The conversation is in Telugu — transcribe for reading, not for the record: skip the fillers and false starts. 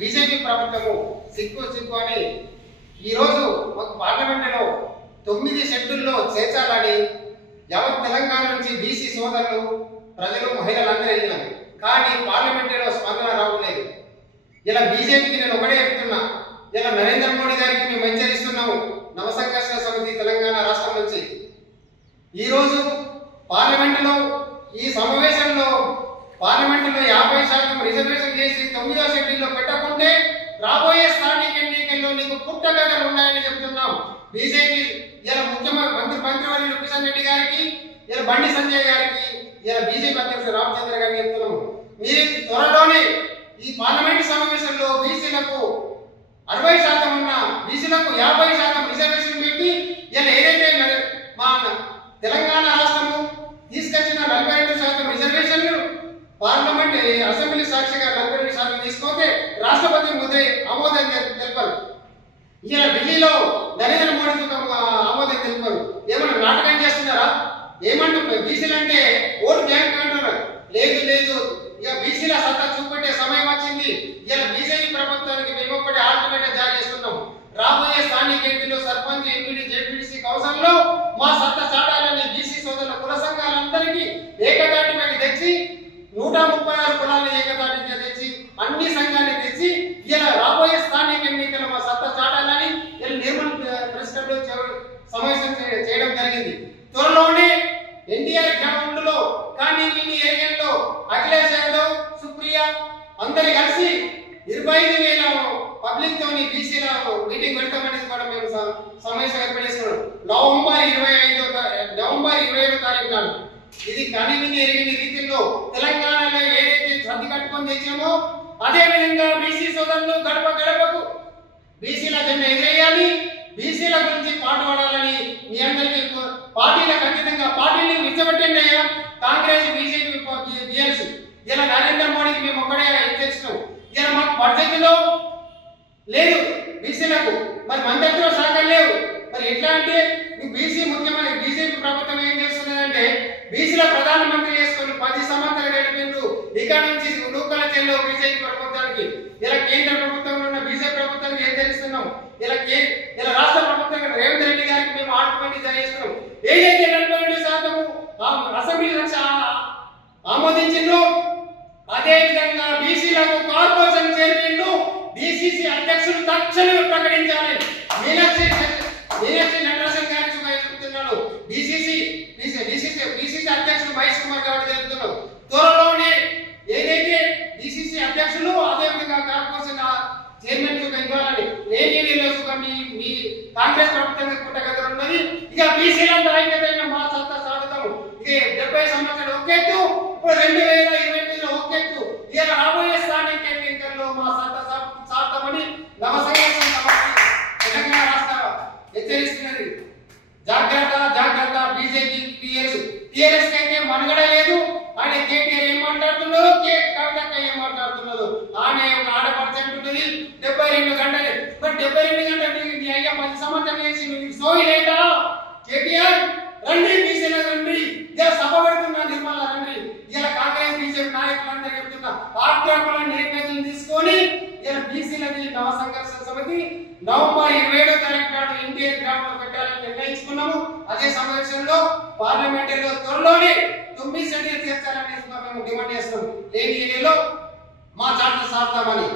బీజేపీ ప్రభుత్వము సిగ్గు సిగ్గు అని ఈరోజు పార్లమెంటులో 9 షెడ్యూల్లో చేర్చాలని యావత్ తెలంగాణ నుంచి బీసీ సోదరులు ప్రజలు మహిళలందరూ వెళ్ళినారు. కానీ పార్లమెంటులో స్పందన రావట్లేదు. ఇలా బీజేపీకి నేను ఒకటే చెప్తున్నా, ఇలా నరేంద్ర మోడీ గారికి మేము హెచ్చరిస్తున్నాము. నవసంఘర్షణ సమితి తెలంగాణ రాష్ట్రం నుంచి ఈరోజు పార్లమెంటులో ఈ సమావేశంలో పార్లమెంటులో 50% రిజర్వేషన్ చేసి 9వ షెడ్యూల్లో పెట్టకుంటే రాబోయే స్థానిక ఎన్నికల్లో నీకు పుట్టగదలు ఉన్నాయని చెప్తున్నాం. బీజేపీ ఇలా మంత్రివర్యులు కిషన్ రెడ్డి గారికి, ఇలా బండి సంజయ్ గారికి, ఇలా బీజేపీ అధ్యక్షుడు రామచంద్ర గారికి చెప్తున్నాము. మీరు త్వరలోనే ఈ పార్లమెంటు సమావేశంలో బీసీలకు 60% ఉన్న బీసీలకు 50% రిజర్వేషన్ పెట్టి ఇలా ఏదైతే మా తెలంగాణ రాష్ట్రము తీసుకొచ్చిన 42% రిజర్వేషన్లు పార్లమెంట్ అసెంబ్లీ సాక్షిగా 42% తీసుకుంటే రాష్ట్రపతి ముద్ర ఆమోదం తెలిపారు. ఇలా ఢిల్లీలో నరేంద్ర మోడీ ఆమోదం తెలిపారు. ఏమన్నా నాటకం చేస్తున్నారా? ఏమంటున్నారు? బీసీలు అంటే ఓటు బ్యాంక్ అంటున్నారు. లేదు లేదు, ఇక బీసీల సత్తా చూపెట్టే సమయం వచ్చింది. ఇలా బీజేపీ ప్రభుత్వానికి మేము ఒకటి ఆల్టర్నేటివ్ జారీ చేస్తున్నాం. రాబోయే స్థానిక ఎన్నికల్లో సర్పంచ్, ఎంపీడీ, జెడ్పీటీసీ కౌన్సిల్లో మా సత్తా చాటాలని బీసీ సోదరుల కుల సంఘాలందరికీ ఏకతాటిపై తెచ్చి 136 కులాలను ఏకతాటిగా తెచ్చి అన్ని సంఘాన్ని తెచ్చి ఇలా రాబోయే స్థానిక ఎన్నికల్లో మా సత్తా చాటాలని ఇలా నిర్మల్ ప్రెసిడెంట్ సమావేశం చేయడం జరిగింది. త్వరలోనే ఎన్టీఆర్ గ్రౌండ్లో కానీ ఈ ఏరియాలో అఖిలేష్ యాదవ్, సుప్రియ అందరు కలిసి 25,000 పబ్లిక్ తోని బీసీల మీటింగ్ పెడతామనేది కూడా మేము సమావేశం ఏర్పడేసుకున్నాం. నవంబర్ 27వ తారీఖు నాడు ఇది కనివిని ఎరిగిన రీతిలో తెలంగాణలో ఏదైతే సర్ది కట్టుకొని తెచ్చామో అదే విధంగా బీసీ సోదరులు గడప గడపకు బీసీల జెండా ఎగిరేయాలి, బీసీల గురించి పాటుపడాలని మీ అందరికీ పార్టీలకు ఖచ్చితంగా పార్టీని విచ్చబెట్టండి. కాంగ్రెస్, బీజేపీ, బీఆర్ఎస్ ఇలా నరేంద్ర మోడీకి మేము ఒక్కడే హెచ్చరిస్తున్నాం. ఇలా మాకు బడ్జెట్లో లేదు బీసీలకు, మరి మంత్రిత్వ శాఖలు లేవు. మరి ఎట్లా అంటే బీసీ ముఖ్యమైన బీజేపీ ప్రభుత్వం ఏం చేస్తున్నదంటే బీసీల ప్రధానమంత్రి చేసుకుని 10 సంవత్సరాలు గడిపిండ్రు. ఇక నుంచి నూకల చెల్లో బీజేపీ ప్రభుత్వానికి ఇలా కేంద్ర ప్రభుత్వంలో ఉన్న బీజేపీ ప్రభుత్వానికి హెచ్చరిస్తున్నాం. ఇలా రాష్ట్ర ప్రభుత్వం రేవంత్ రెడ్డి గారికి మేము ఆల్టర్నేటివ్ జారీ చేస్తున్నాం. ఏదైతే 42% అసెంబ్లీ ఆమోదించిందో అదే విధంగా బీసీలకు కార్పొరేషన్ చైర్మన్లు, డీసీసీ అధ్యక్షులు తక్షణమే ప్రకటించాలి. మీనాక్షి నటరాజన్ గారికి చెప్తున్నాడు. డీసీసీ అధ్యక్షులు మహేష్ కుమార్ గారికి చెప్తున్నాడు. త్వరలోనే ఏదైతే డీసీసీ అధ్యక్షులు అదే విధంగా కార్పొరేషన్ చైర్మన్ ఇవ్వాలని మీ కాంగ్రెస్ ప్రభుత్వం పుట్టగదరు ఉన్నది. ఇక బీసీలంతా ఐక్యతైన మా సత్తా సాగుతాము. ఇక 70 సంవత్సరాలు ఒకెత్తు, ఇప్పుడు 2028లో ఒకెత్తు. ఇక రాబోయే స్థానిక ఎన్నికల్లో మా సత్తా సాగుతామని నవసంఘర్షణ సమితి తెలంగాణ రాష్ట్ర హెచ్చరిస్తున్నది. జాగ్రత్త జాగ్రత్త బీజేపీ, టీఆర్ఎస్ అయితే మనుగడ లేదు. ఆయన కేటీఆర్ ఏం మాట్లాడుతున్నారు, కవితక్క ఏం మాట్లాడుతున్నారు. ఆమె ఒక ఆడపర్సెంట్ ఉంటుంది 72 గంటలు. మరి 72 గంటలు మీ అయ్యా 10 సంవత్సరాలు చేసి మీకు సోయి లేదా? కేటీఆర్ రండి, బీసీల రండి, ఇలా సభ పెడుతున్నా నిర్మల రండి. ఇలా కాంగ్రెస్ బీజేపీ నాయకులందరూ చెప్తున్నా ఆక్రమణ నిర్ణయం తీసుకొని ఇలా బీసీలకి నవసంఘర్షణ సమితి నవంబర్ 27వ తారీఖు నాడు ఎన్టీఆర్ గ్రామంలో పెట్టాలని నిర్ణయించుకున్నాము. అదే సమావేశంలో పార్లమెంటులో త్వరలోనే 9 షెడ్యూల్ చేర్చాలని మేము డిమాండ్ చేస్తున్నాం. లేని ఏరియాలో మా చార్టర్ సాగుతామని.